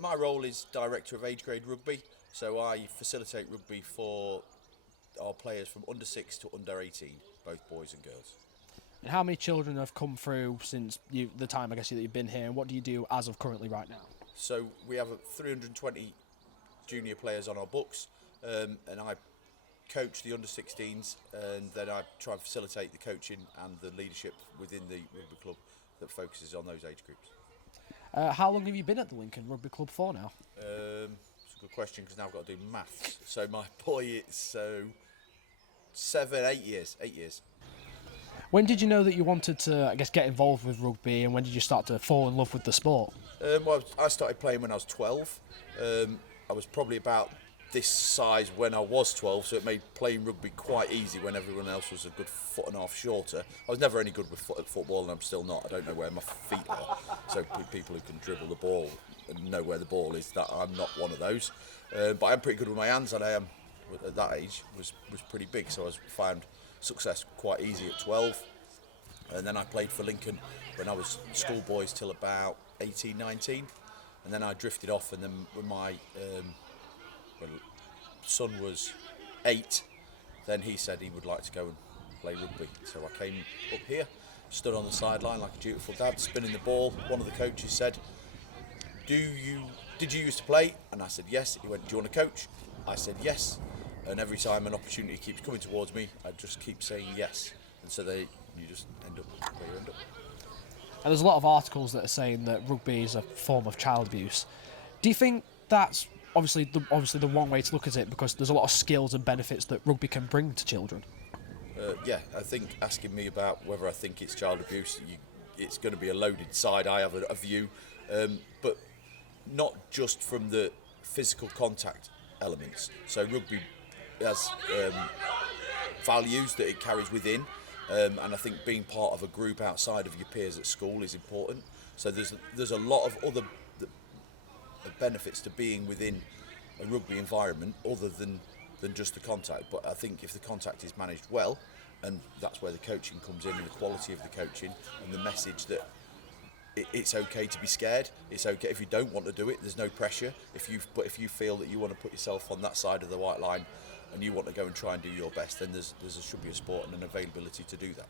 My role is Director of Age Grade Rugby, so I facilitate rugby for our players from under 6 to under 18, both boys and girls. And how many children have come through since the time, I guess, that you've been here, and what do you do as of currently right now? So we have 320 junior players on our books, and I coach the under 16s, and then I try and facilitate the coaching and the leadership within the rugby club that focuses on those age groups. How long have you been at the Lincoln Rugby Club for now? It's a good question because now I've got to do maths. So my boy, it's 7, 8 years. 8 years. When did you know that you wanted to, I guess, get involved with rugby, and when did you start to fall in love with the sport? Well, I started playing when I was 12. I was probably about this size when I was 12, so it made playing rugby quite easy when everyone else was a good foot and a half shorter. I was never any good with football, and I'm still not. I don't know where my feet are. So people who can dribble the ball and know where the ball is, that I'm not one of those. But I'm pretty good with my hands, and I am at that age was pretty big. So I found success quite easy at 12. And then I played for Lincoln when I was schoolboys till about 18, 19. And then I drifted off, and then when my son was 8, then he said he would like to go and play rugby. So I came up here, stood on the sideline like a dutiful dad, spinning the ball. One of the coaches said, did you used to play? And I said yes. He went, do you want to coach? I said yes. And every time an opportunity keeps coming towards me, I just keep saying yes. And so you just end up where you end up. And there's a lot of articles that are saying that rugby is a form of child abuse. Do you think that's obviously the one way to look at it, because there's a lot of skills and benefits that rugby can bring to children? Yeah, I think asking me about whether I think it's child abuse, it's going to be a loaded side. I have a view, but not just from the physical contact elements. So rugby has values that it carries within, and I think being part of a group outside of your peers at school is important. So there's a lot of other benefits to being within a rugby environment other than just the contact. But I think if the contact is managed well, and that's where the coaching comes in, and the quality of the coaching and the message that it's okay to be scared. It's okay if you don't want to do it. There's no pressure. But if you feel that you want to put yourself on that side of the white line and you want to go and try and do your best, then there should be a sport and an availability to do that.